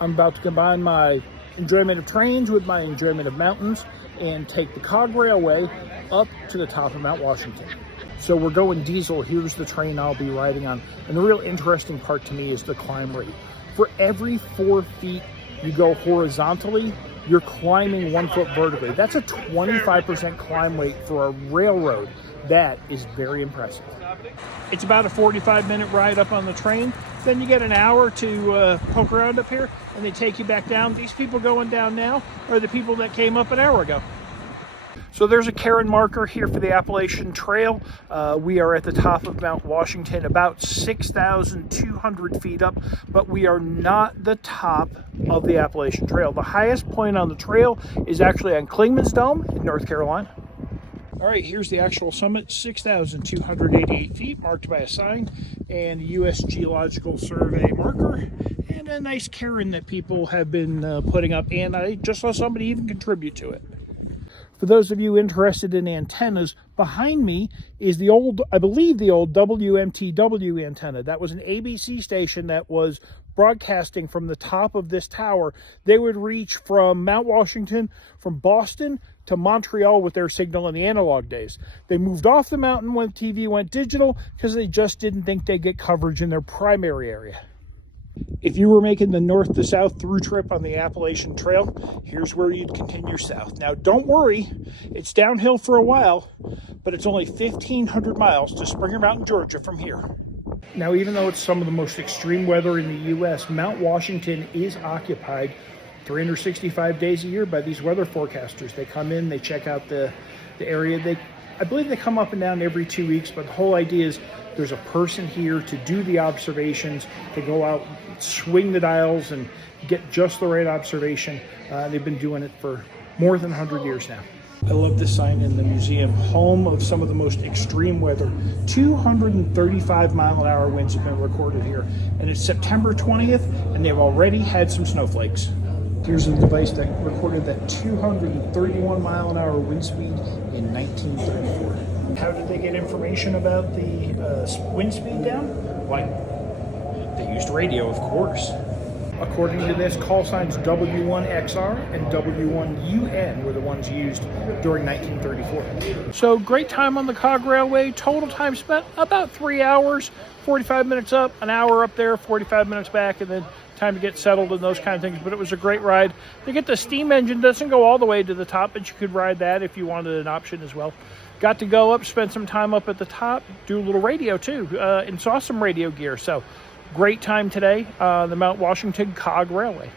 I'm about to combine my enjoyment of trains with my enjoyment of mountains and take the Cog Railway up to the top of Mount Washington. So we're going diesel. Here's the train I'll be riding on. And the real interesting part to me is the climb rate. For every 4 feet you go horizontally, you're climbing 1 foot vertically. That's a 25% climb rate for a railroad. That is very impressive. It's about a 45-minute ride up on the train. Then you get an hour to poke around up here, and they take you back down. These people going down now are the people that came up an hour ago. So there's a Karen marker here for the Appalachian Trail. We are at the top of Mount Washington, about 6,200 feet up, but we are not the top of the Appalachian Trail. The highest point on the trail is actually on Clingman's Dome in North Carolina. All right, here's the actual summit, 6,288 feet, marked by a sign and a U.S. Geological Survey marker, and a nice cairn that people have been putting up, and I just saw somebody even contribute to it. For those of you interested in antennas, behind me is the old, I believe the old WMTW antenna. That was an ABC station that was broadcasting from the top of this tower. They would reach from Mount Washington, from Boston to Montreal with their signal in the analog days. They moved off the mountain when TV went digital because they just didn't think they'd get coverage in their primary area. If you were making the north to south through trip on the Appalachian Trail, here's where you'd continue south. Now, don't worry, it's downhill for a while, but it's only 1,500 miles to Springer Mountain, Georgia from here. Now, even though it's some of the most extreme weather in the U.S., Mount Washington is occupied 365 days a year by these weather forecasters. They come in, they check out the area. I believe they come up and down every 2 weeks, but the whole idea is there's a person here to do the observations, to go out, swing the dials, and get just the right observation. They've been doing it for more than 100 years now. I love this sign in the museum, home of some of the most extreme weather. 235 mile-an-hour winds have been recorded here, and it's September 20th, and they've already had some snowflakes. Here's a device that recorded that 231 mile-an-hour wind speed in 1934. How did they get information about the wind speed down? Why, they used radio, of course. According to this, call signs W1XR and W1UN were the ones used during 1934. So great time on the Cog Railway. Total time spent about 3 hours, 45 minutes up, an hour up there, 45 minutes back, and then time to get settled and those kind of things. But it was a great ride. They get the steam engine, doesn't go all the way to the top, but you could ride that if you wanted an option as well. Got to go up, spend some time up at the top, do a little radio too, and saw some radio gear. So great time today, the Mount Washington Cog Railway.